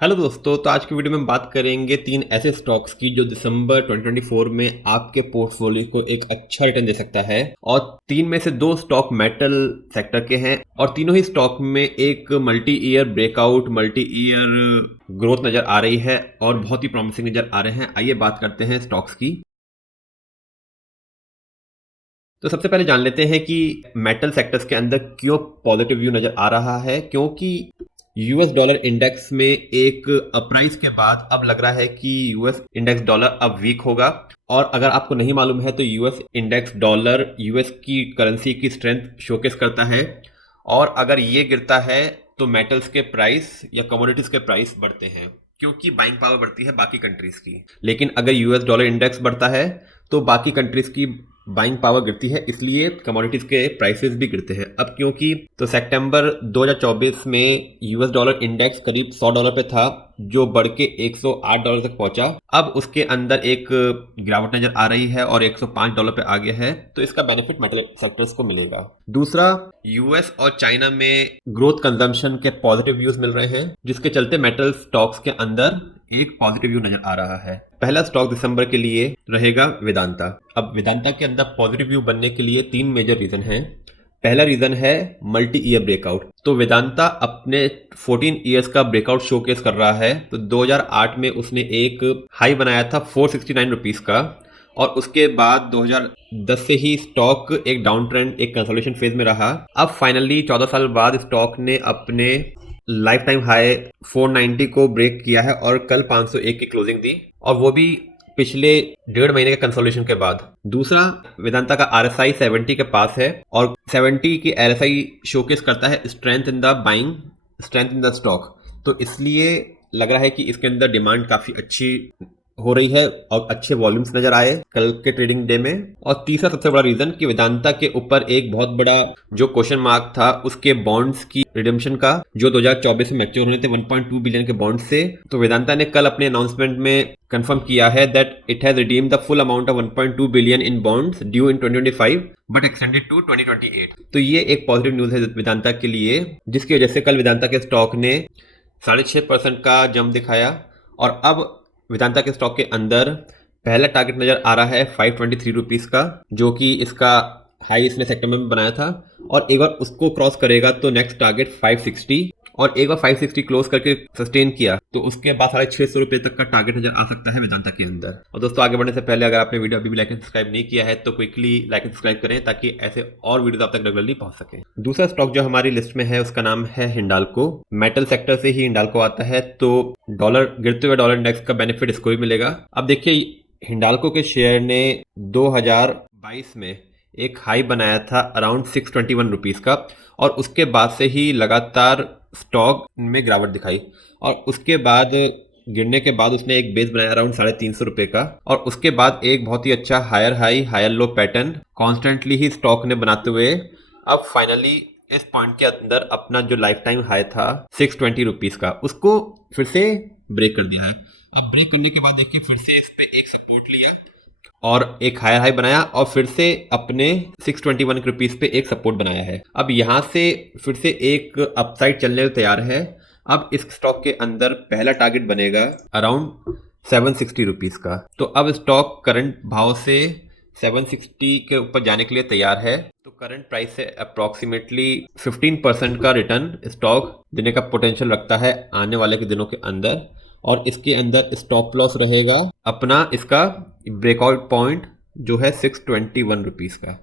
Hello दोस्तों, तो आज की वीडियो में हम बात करेंगे तीन ऐसे स्टॉक्स की जो दिसंबर 2024 में आपके पोर्टफोलियो को एक अच्छा रिटर्न दे सकता है। और तीन में से दो स्टॉक मेटल सेक्टर के हैं और तीनों ही स्टॉक में एक multi year breakout, multi year growth नजर आ रही है और बहुत ही प्रॉमिसिंग नजर आ रहे हैं। आइए बात करते हैं स्टॉक्स की। तो सबसे पहले जान लेते हैं कि मेटल सेक्टर्स के अंदर क्यों पॉजिटिव व्यू नजर आ रहा है। क्योंकि यूएस डॉलर इंडेक्स में एक अपराइज के बाद अब लग रहा है कि यूएस इंडेक्स डॉलर अब वीक होगा। और अगर आपको नहीं मालूम है तो यूएस इंडेक्स डॉलर यूएस की करेंसी की स्ट्रेंथ शोकेस करता है। और अगर ये गिरता है तो मेटल्स के प्राइस या कमोडिटीज के प्राइस बढ़ते हैं, क्योंकि बाइंग पावर बढ़ती है बाकी कंट्रीज की। लेकिन अगर यूएस डॉलर इंडेक्स बढ़ता है तो बाकी कंट्रीज की बाइंग पावर गिरती है, इसलिए कमोडिटीज के प्राइसेस भी गिरते हैं। अब क्योंकि तो सितंबर 2024 में यूएस डॉलर इंडेक्स करीब $100 पे था, जो बढ़ के $108 तक पहुंचा। अब उसके अंदर एक गिरावट नजर आ रही है और $105 पे आ गया है, तो इसका बेनिफिट मेटल सेक्टर्स को मिलेगा। दूसरा, यूएस और चाइना में ग्रोथ कंजम्पशन के पॉजिटिव व्यूज मिल रहे हैं, जिसके चलते मेटल स्टॉक्स के अंदर एक पॉजिटिव व्यू नजर आ रहा है। पहला स्टॉक दिसंबर के लिए रहेगा वेदांता। अब वेदांता के अंदर पॉजिटिव व्यू बनने के लिए तीन मेजर रीजन हैं। पहला रीजन है मल्टी ईयर ब्रेकआउट। तो वेदांता अपने 14 ईयर्स का ब्रेकआउट शोकेस कर रहा है। तो 2008 में उसने एक हाई बनाया था 469 रुपीज का, और उसके बाद 2010 से ही स्टॉक एक डाउन ट्रेंड, एक कंसोलिडेशन फेज में रहा। अब फाइनली 14 साल बाद स्टॉक ने अपने लाइफ टाइम हाई 490 को ब्रेक किया है और कल 501 की क्लोजिंग दी, और वो भी पिछले 1.5 महीने के कंसोलिडेशन के बाद। दूसरा, वेदांता का आरएसआई 70 के पास है और 70 की आरएसआई शोकेस करता है strength in the buying, strength in the stock. तो इसलिए लग रहा है कि इसके अंदर डिमांड काफी अच्छी हो रही है और अच्छे वॉल्यूम्स नजर आए कल के ट्रेडिंग डे में। और तीसरा सबसे बड़ा रीजन कि वेदांता के ऊपर एक बहुत बड़ा जो क्वेश्चन मार्क था उसके बॉन्ड्स की रिडेम्पशन का, जो 2024 में मैच्योर होने थे 1.2 बिलियन के बॉन्ड से। तो वेदांता ने कल अपने अनाउंसमेंट में कंफर्म किया है that it has redeemed the full amount of 1.2 billion in bonds due in 2025 but extended to 2028। तो ये एक पॉजिटिव न्यूज है वेदांता के लिए, जिसकी वजह से कल वेदांता के स्टॉक ने 6.5% का जंप दिखाया। और अब वेदांता के स्टॉक के अंदर पहला टारगेट नजर आ रहा है 523 रुपीज का, जो कि इसका हाई इसने सितंबर में बनाया था। और एक बार उसको क्रॉस करेगा तो नेक्स्ट टारगेट 560, और एक बार 560 क्लोज करके सस्टेन किया तो उसके बाद 650 रुपए तक का टारगेट नजर आ सकता है वेदांता के अंदर। और दोस्तों, आगे बढ़ने से पहले अगर आपने वीडियो अभी भी लाइक एंड सब्सक्राइब नहीं किया है तो क्विकली लाइक एंड सब्सक्राइब करें, ताकि ऐसे और वीडियोस आप तक रेगुलरली पहुंच सके। दूसरा स्टॉक जो हमारी लिस्ट में है उसका नाम है हिंडाल्को। मेटल सेक्टर से ही हिंडाल्को आता है, तो डॉलर गिरते हुए डॉलर इंडेक्स का बेनिफिट इसको भी मिलेगा। अब देखिए, हिंडाल्को के शेयर ने 2022 में एक हाई बनाया था अराउंड 621 रुपीज का, और उसके बाद से ही लगातार स्टॉक में गिरावट दिखाई। और उसके बाद गिरने के बाद उसने एक बेस बनाया अराउंड 350 रुपए का, और उसके बाद एक बहुत ही अच्छा higher high higher low pattern constantly ही स्टॉक ने बनाते हुए अब फाइनली इस पॉइंट के अंदर अपना जो लाइफ टाइम हाई था 620 रुपीज का, उसको फिर से ब्रेक कर दिया है। अब ब्रेक करने के बाद देखिए फिर से इस पे एक सपोर्ट लिया और एक हायर हाई बनाया, और फिर से अपने 621 रुपीज पे एक सपोर्ट बनाया है। अब यहां से फिर से एक अपसाइड चलने को तैयार है। अब इस स्टॉक के अंदर पहला टारगेट बनेगा अराउंड 760 रुपीज का। तो अब स्टॉक करंट भाव से 760 के ऊपर जाने के लिए तैयार है। तो करंट प्राइस से अप्रोक्सीमेटली 15% का रिटर्न स्टॉक देने का पोटेंशियल रखता है आने वाले के दिनों के अंदर। और इसके अंदर स्टॉप लॉस रहेगा अपना इसका ब्रेकआउट पॉइंट जो है 621 रुपीज का।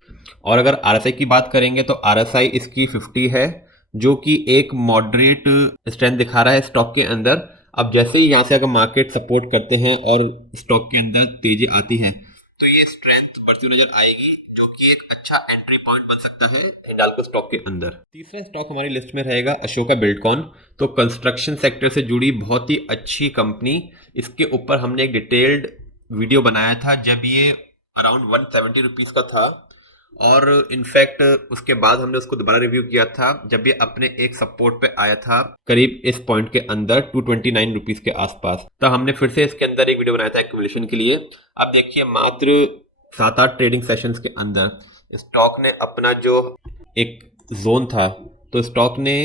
और अगर आरएसआई की बात करेंगे तो आरएसआई इसकी 50 है, जो कि एक मॉडरेट स्ट्रेंथ दिखा रहा है स्टॉक के अंदर। अब जैसे ही यहाँ से अगर मार्केट सपोर्ट करते हैं और स्टॉक के अंदर तेजी आती है तो ये स्ट्रेंथ बढ़ती हुई नजर आएगी, जो कि एक अच्छा एंट्री पॉइंट बन सकता है हिंडाल्को स्टॉक के अंदर। तीसरा स्टॉक हमारी लिस्ट में रहेगा अशोका बिल्डकॉन। तो कंस्ट्रक्शन सेक्टर से जुड़ी बहुत ही अच्छी कंपनी, इसके ऊपर हमने एक डिटेल्ड वीडियो बनाया था जब ये अराउंड 170 रुपीज का था, और इनफैक्ट उसके बाद हमने उसको दोबारा रिव्यू किया था जब ये अपने एक सपोर्ट पे आया था करीब इस पॉइंट के अंदर 229 रुपीज के आसपास। तो हमने फिर से इसके अंदर एक वीडियो बनाया था एक्यूमुलेशन के लिए। अब देखिए, मात्र 7-8 ट्रेडिंग सेशंस के अंदर स्टॉक ने अपना जो एक जोन था, तो स्टॉक ने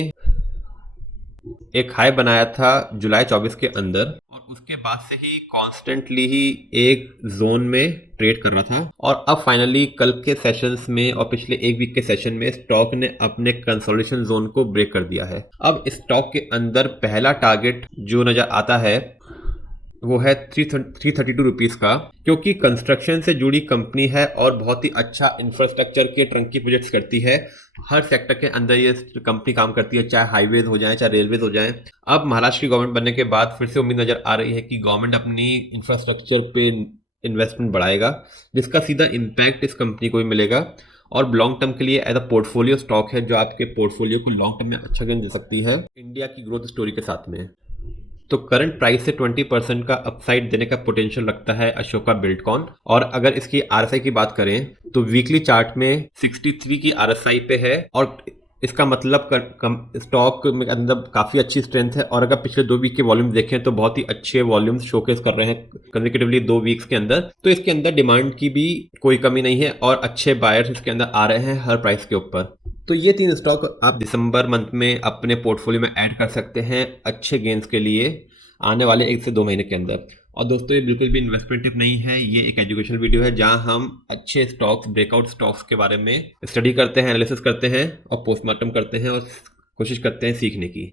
एक हाई बनाया था जुलाई 24 के अंदर, और उसके बाद से ही कॉन्स्टेंटली ही एक जोन में ट्रेड कर रहा था, और अब फाइनली कल के सेशंस में और पिछले एक वीक के सेशन में स्टॉक ने अपने कंसोलिडेशन जोन को ब्रेक कर दिया है। अब स्टॉक के अंदर पहला टारगेट जो नजर आता है वो है 332 रुपीज़ का, क्योंकि कंस्ट्रक्शन से जुड़ी कंपनी है और बहुत ही अच्छा इंफ्रास्ट्रक्चर के टर्नकी प्रोजेक्ट्स करती है। हर सेक्टर के अंदर ये कंपनी काम करती है, चाहे हाईवेज हो जाए चाहे रेलवेज हो जाए। अब महाराष्ट्र की गवर्नमेंट बनने के बाद फिर से उम्मीद नजर आ रही है कि गवर्नमेंट अपनी इंफ्रास्ट्रक्चर पे इन्वेस्टमेंट बढ़ाएगा, जिसका सीधा इम्पैक्ट इस कंपनी को भी मिलेगा, और लॉन्ग टर्म के लिए एज अ पोर्टफोलियो स्टॉक है जो आपके पोर्टफोलियो को लॉन्ग टर्म में अच्छा गेन दे सकती है इंडिया की ग्रोथ स्टोरी के साथ में। तो करंट प्राइस से 20% का अपसाइड देने का पोटेंशियल रखता है अशोका बिल्डकॉन। और अगर इसकी आरएसआई की बात करें तो वीकली चार्ट में 63 की आरएसआई पे है, और इसका मतलब स्टॉक में अंदर काफ़ी अच्छी स्ट्रेंथ है। और अगर पिछले 2 वीक के वॉल्यूम देखें तो बहुत ही अच्छे वॉल्यूम्स शोकेस कर रहे हैं कंसेक्यूटिवली 2 वीक्स के अंदर। तो इसके अंदर डिमांड की भी कोई कमी नहीं है और अच्छे बायर्स इसके अंदर आ रहे हैं हर प्राइस के ऊपर। तो ये 3 स्टॉक आप दिसंबर मंथ में अपने पोर्टफोलियो में ऐड कर सकते हैं अच्छे गेंस के लिए आने वाले 1 से 2 महीने के अंदर। और दोस्तों ये बिल्कुल भी इन्वेस्टमेंट टिप नहीं है, ये एक एजुकेशनल वीडियो है जहां हम अच्छे स्टॉक्स, ब्रेकआउट स्टॉक्स के बारे में स्टडी करते हैं, एनालिसिस करते हैं और पोस्टमार्टम करते हैं और कोशिश करते हैं सीखने की।